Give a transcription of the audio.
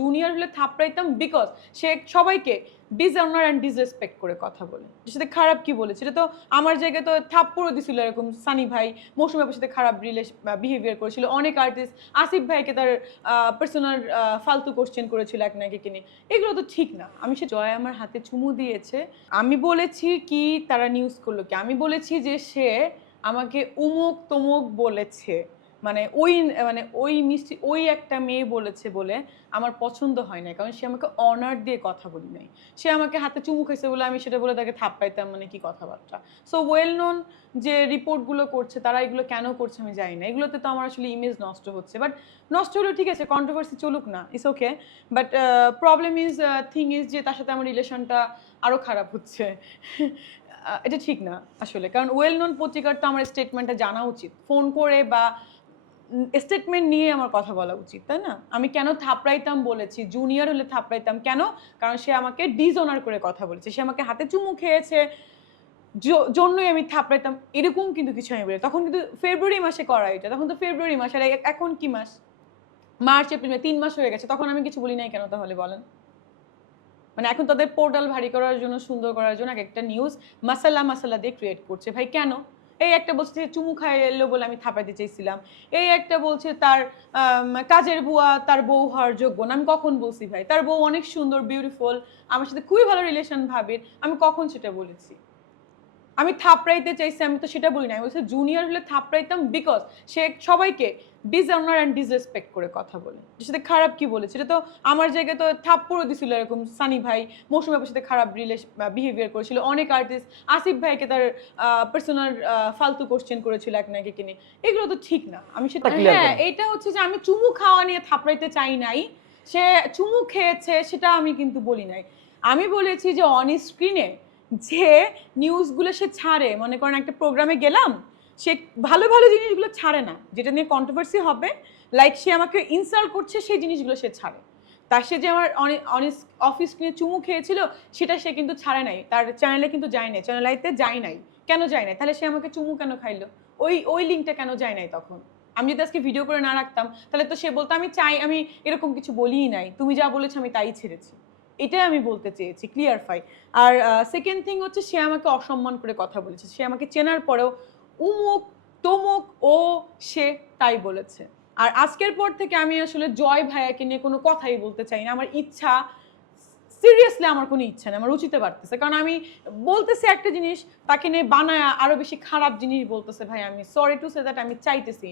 Junior হলে থাপড়াইতাম because সে সবাইকে dishonour and disrespect করে কথা বলে। সাথে খারাপ কি বলেছে? এটা তো আমার জায়গায় তো থাপ্পড়ও দিছিল এরকম সানি ভাই, মৌসুমি আপুর সাথে খারাপ রিলেশন বিহেভিয়ার করেছিল। অনেক আর্টিস্ট আসিফ ভাইকে তার পার্সোনাল ফালতু কোশ্চেন করেছিল এক নায়িকাকে নিয়ে। এগুলো তো ঠিক না। আমি সে জয় আমার হাতে চুমু দিয়েছে। আমি বলেছি কি তারা নিউজ করল কি? আমি বলেছি যে সে আমাকে উমুক তমুক বলেছে। মানে ওই মানে ওই মিষ্টি, ওই একটা মেয়ে বলেছে বলে আমার পছন্দ হয় না কারণ সে আমাকে অনার দিয়ে কথা বলি নাই। সে আমাকে হাতে চুমু খাইছে বলে আমি সেটা বলে তাকে থাপ পাইতাম মানে কি কথাবার্তা। সো ওয়েল নোন যে রিপোর্টগুলো করছে, তারা এগুলো কেন করছে আমি জানি না। এগুলোতে তো আমার আসলে ইমেজ নষ্ট হচ্ছে। বাট নষ্ট হলেও ঠিক আছে কন্ট্রোভার্সি চলুক না it's okay but problem is thing is যে তার সাথে আমার রিলেশনটা আরও খারাপ হচ্ছে। এটা ঠিক না আসলে। কারণ ওয়েল নোন পত্রিকার তো আমার স্টেটমেন্টটা জানা উচিত। ফোন করে বা স্টেটমেন্ট নিয়ে আমার কথা বলা উচিত, তাই না? আমি কেন থাপড়াইতাম বলেছি জুনিয়র হলে থাপড়াইতাম কেন? কারণ সে আমাকে ডিজোনার করে কথা বলেছে, সে আমাকে হাতে চুমু খেয়েছে জন্যই আমি থাপড়াইতাম, এরকম কিন্তু কিছু আমি বলি তখন কিন্তু ফেব্রুয়ারি মাসে করা এটা, তখন তো ফেব্রুয়ারি মাস, আর এখন কি মাস? মার্চ এপ্রিল তিন মাস হয়ে গেছে, তখন আমি কিছু বলি নাই কেন তাহলে বলেন? মানে এখন তাদের পোর্টাল ভারী করার জন্য, সুন্দর করার জন্য এক একটা নিউজ মাসালা মাসালা দিয়ে ক্রিয়েট করছে। ভাই, কেন? এই একটা বলছে চুমু খাই এলো বলে আমি থাপাইতে চাইছিলাম। এই একটা বলছে তার কাজের বুয়া, তার বউ হওয়ার যোগ্য না। আমি কখন বলছি ভাই? তার বউ অনেক সুন্দর বিউটিফুল আমার সাথে খুবই ভালো রিলেশন ভাবির। আমি কখন সেটা বলেছি? আমি থাপড়াইতে চাইছি আমি তো সেটা বলি না আমি বলছি জুনিয়র হলে থাপড়াইতাম বিকজ সে সবাইকে ডিসঅনার অ্যান্ড ডিসরেসপেক্ট করে কথা বলে। সাথে খারাপ কি বলেছে এটা তো আমার জায়গায় তো থাপ্পড়ও দিছিল এরকম সানি ভাই মৌসুমি আপুর সাথে খারাপ রিলেশন বিহেভিয়ার করেছিল। অনেক আর্টিস্ট আসিফ ভাইকে তার পার্সোনাল ফালতু কোশ্চেন করেছিল এক নাকি কিনে এগুলো তো ঠিক না। আমি সেটা হ্যাঁ এটা হচ্ছে যে আমি চুমু খাওয়া নিয়ে থাপড়াইতে চাই নাই। সে চুমু খেয়েছে সেটা আমি কিন্তু বলি নাই। আমি বলেছি যে অন স্ক্রিনে যে নিউজগুলো সে ছাড়ে, মনে করেন একটা প্রোগ্রামে গেলাম, সে ভালো ভালো জিনিসগুলো ছাড়ে না, যেটা নিয়ে কন্ট্রোভার্সি হবে লাইক সে আমাকে ইনসাল্ট করছে, সেই জিনিসগুলো সে ছাড়ে। তার সে যে আমার অফিস নিয়ে চুমু খেয়েছিল, সেটা সে কিন্তু ছাড়ে নাই, তার চ্যানেলে কিন্তু যায় নাই চ্যানেল আইতে যায় নাই। কেন যায় নাই? তাহলে সে আমাকে চুমু কেন খাইলো? ওই ওই লিঙ্কটা কেন যায় নাই তখন? আমি যদি আজকে ভিডিও করে না রাখতাম, তাহলে তো সে বলতো, আমি চাই, আমি এরকম কিছু বলিই নাই, তুমি যা বলেছ, আমি তাই ছেড়েছি। এটাই আমি বলতে চেয়েছি ক্লিয়ার ফাই আর সেকেন্ড থিং হচ্ছে সে আমাকে অসম্মান করে কথা বলেছে, সে আমাকে চেনার পরেও উমুক, তমুক, ও, সে তাই বলেছে। আর আজকের পর থেকে আমি আসলে জয় ভাইয়াকে নিয়ে কোনো কথাই বলতে চাই না, আমার ইচ্ছা সিরিয়াসলি আমার কোনো ইচ্ছা নেই, আমার রুচিতে পারতেছে কারণ আমি বলতেছি একটা জিনিস, তাকে নিয়ে বানায় আরও বেশি খারাপ জিনিস বলতেছে, ভাই, আমি সরি টু সে দ্যাট আমি চাইতেছি